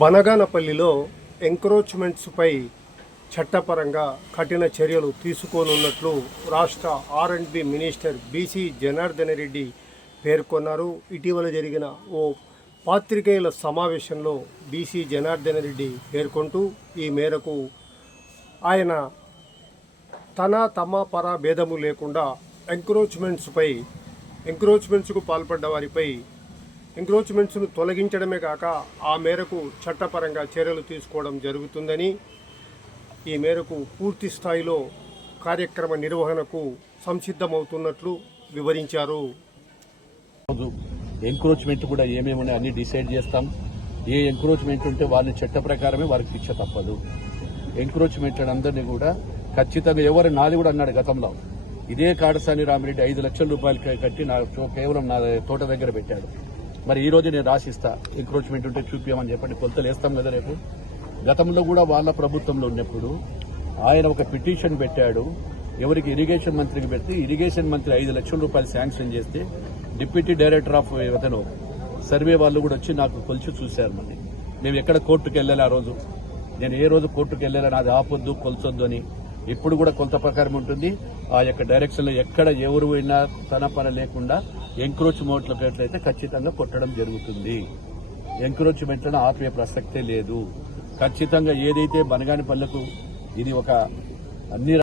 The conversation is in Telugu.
బనగానపల్లిలో ఎంక్రోచ్మెంట్స్పై చట్టపరంగా కఠిన చర్యలు తీసుకోనున్నట్లు రాష్ట్ర R and B minister BC Janardhan Reddy పేర్కొన్నారు. ఇటీవల జరిగిన ఓ పాత్రికేయుల సమావేశంలో బీసీ జనార్దన్ రెడ్డి పేర్కొంటూ ఈ మేరకు ఆయన తన తమ పర భేదము లేకుండా ఎంక్రోచ్మెంట్స్పై ఎంక్రోచ్మెంట్స్కు పాల్పడ్డ వారిపై ఎంక్రోచ్మెంట్స్ను తొలగించడమే కాక ఆ మేరకు చట్టపరంగా చర్యలు తీసుకోవడం జరుగుతుందని ఈ మేరకు పూర్తి స్థాయిలో కార్యక్రమ నిర్వహణకు సంసిద్ధమవుతున్నట్లు వివరించారు. ఎంక్రోచ్మెంట్ కూడా ఏమేమి ఉన్నాయి అన్ని డిసైడ్ చేస్తాం. ఏ ఎంక్రోచ్మెంట్ ఉంటే వాళ్ళని చట్ట ప్రకారమే వారికి శిక్ష తప్పదు. ఎంక్రోచ్మెంట్ అందరినీ కూడా ఖచ్చితంగా ఎవరు నాది కూడా అన్నాడు గతంలో. ఇదే కాడసాని రామిరెడ్డి ఐదు లక్షల రూపాయలు కట్టి నా కేవలం నా తోట దగ్గర పెట్టాడు. మరి ఈ రోజు నేను రాసిస్తా. ఎంక్రోచ్మెంట్ ఉంటే చూపించమని చెప్పండి. కొలతలు వేస్తాం కదా రేపు. గతంలో కూడా వాళ్ళ ప్రభుత్వంలో ఉన్నప్పుడు ఆయన ఒక పిటిషన్ పెట్టాడు. ఎవరికి ఇరిగేషన్ మంత్రికి పెడితే ఇరిగేషన్ మంత్రి ఐదు లక్షల రూపాయలు శాంక్షన్ చేస్తే డిప్యూటీ డైరెక్టర్ ఆఫ్ అతను సర్వే వాళ్ళు కూడా వచ్చి నాకు కొలిచి చూశారు మళ్ళీ మేము ఎక్కడ కోర్టుకు వెళ్ళాలి ఆ రోజు? నేను ఏ రోజు కోర్టుకు వెళ్ళాలి నాది ఆపొద్దు కొలచొద్దు అని. ఇప్పుడు కూడా కొలత ప్రకారం ఉంటుంది. ఆ యొక్క డైరెక్షన్లో ఎక్కడ ఎవరు పోయినా తన పని లేకుండా ఎంక్రోచ్మెంట్ల ఖచ్చితంగా కొట్టడం జరుగుతుంది. ఎంక్రోచ్మెంట్లను ఆపే ప్రసక్తే లేదు. ఖచ్చితంగా ఏదైతే బనగాని పళ్ళకు ఇది ఒక అన్ని